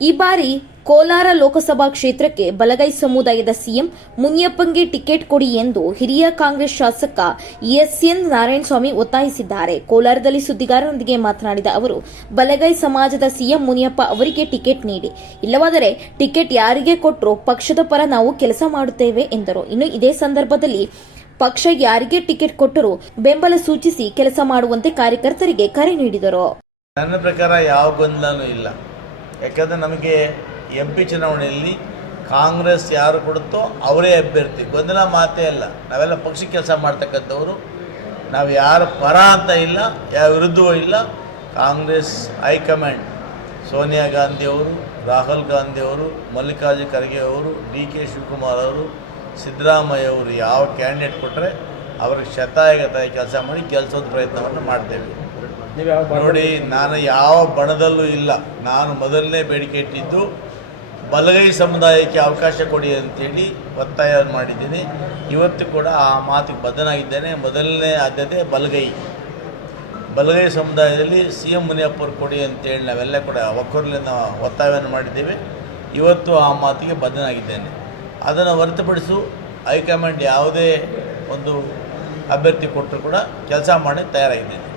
ಈ ಬಾರಿ ಕೋಲಾರ ಲೋಕಸಭಾ ಕ್ಷೇತ್ರಕ್ಕೆ ಬಲಗೈ ಸಮುದಾಯದ ಸಿಎಂ ಮುನಿಯಪ್ಪಂಗೆ ಟಿಕೆಟ್ ಕೊಡಿ ಎಂದು ಹಿರಿಯ ಕಾಂಗ್ರೆಸ್ ಶಾಸಕ ಎಸ್ಎನ್ ನಾರಾಯಣಸ್ವಾಮಿ ಒತ್ತಾಯಿಸಿದ್ದಾರೆ. ಕೋಲಾರದಲ್ಲಿ ಸುದ್ದಿಗಾರರೊಂದಿಗೆ ಮಾತನಾಡಿದ ಅವರು, ಬಲಗೈ ಸಮಾಜದ ಸಿಎಂ ಮುನಿಯಪ್ಪ ಅವರಿಗೆ ಟಿಕೆಟ್ ನೀಡಿ. ಇಲ್ಲವಾದರೆ ಟಿಕೆಟ್ ಯಾರಿಗೆ ಕೊಟ್ಟರು ಪಕ್ಷದ ಪರ ನಾವು ಕೆಲಸ ಮಾಡುತ್ತೇವೆ ಎಂದರು. ಇನ್ನು ಇದೇ ಸಂದರ್ಭದಲ್ಲಿ ಪಕ್ಷ ಯಾರಿಗೆ ಟಿಕೆಟ್ ಕೊಟ್ಟರೂ ಬೆಂಬಲ ಸೂಚಿಸಿ ಕೆಲಸ ಮಾಡುವಂತೆ ಕಾರ್ಯಕರ್ತರಿಗೆ ಕರೆ ನೀಡಿದರು. ನನ್ನ ಪ್ರಕಾರ ಯಾವ ಗೊಂದಲನೂ ಇಲ್ಲ. ಯಾಕಂದರೆ ನಮಗೆ ಎಂ ಪಿ ಚುನಾವಣೆಯಲ್ಲಿ ಕಾಂಗ್ರೆಸ್ ಯಾರು ಕೊಡುತ್ತೋ ಅವರೇ ಅಭ್ಯರ್ಥಿ. ಗೊಂದಲ ಮಾತೇ ಇಲ್ಲ ನಾವೆಲ್ಲ ಪಕ್ಷ ಕೆಲಸ ಮಾಡ್ತಕ್ಕಂಥವರು. ನಾವು ಯಾರ ಪರ ಅಂತ ಇಲ್ಲ ಯಾವ ವಿರುದ್ಧವೂ ಇಲ್ಲ. ಕಾಂಗ್ರೆಸ್ ಹೈಕಮಾಂಡ್, ಸೋನಿಯಾ ಗಾಂಧಿ ಅವರು, ರಾಹುಲ್ ಗಾಂಧಿ ಅವರು, ಮಲ್ಲಿಕಾರ್ಜುನ ಖರ್ಗೆ ಅವರು, ಡಿ ಕೆ ಶಿವಕುಮಾರ್ ಅವರು, ಸಿದ್ದರಾಮಯ್ಯ ಅವರು ಯಾವ ಕ್ಯಾಂಡಿಡೇಟ್ ಕೊಟ್ಟರೆ ಅವ್ರಿಗೆ ಶತಾಯಗತಾಯ ಕೆಲಸ ಮಾಡಿ ಕೆಲಸದ ಪ್ರಯತ್ನವನ್ನು ಮಾಡ್ತೇವೆ. ನೋಡಿ ನಾನು ಯಾವ ಬಣದಲ್ಲೂ ಇಲ್ಲ. ನಾನು ಮೊದಲನೇ ಬೇಡಿಕೆ ಇಟ್ಟಿದ್ದು ಬಲಗೈ ಸಮುದಾಯಕ್ಕೆ ಅವಕಾಶ ಕೊಡಿ ಅಂತೇಳಿ ಒತ್ತಾಯ ಮಾಡಿದ್ದೀನಿ. ಇವತ್ತು ಕೂಡ ಆ ಮಾತಿಗೆ ಬದ್ಧನಾಗಿದ್ದೇನೆ. ಮೊದಲನೇ ಆದ್ಯತೆ ಬಲಗೈ. ಬಲಗೈ ಸಮುದಾಯದಲ್ಲಿ ಸಿ ಎಂ ಮುನಿಯಪ್ಪರು ಕೊಡಿ ಅಂತೇಳಿ ನಾವೆಲ್ಲ ಕೂಡ ಒಕ್ಕೊರಲಿನ ಒತ್ತಾಯವನ್ನು ಮಾಡಿದ್ದೇವೆ. ಇವತ್ತು ಆ ಮಾತಿಗೆ ಬದ್ಧನಾಗಿದ್ದೇನೆ. ಅದನ್ನು ಹೊರತುಪಡಿಸು ಹೈಕಮಾಂಡ್ ಯಾವುದೇ ಒಂದು ಅಭ್ಯರ್ಥಿ ಕೊಟ್ಟರು ಕೂಡ ಕೆಲಸ ಮಾಡಿ ತಯಾರಾಗಿದ್ದೇನೆ.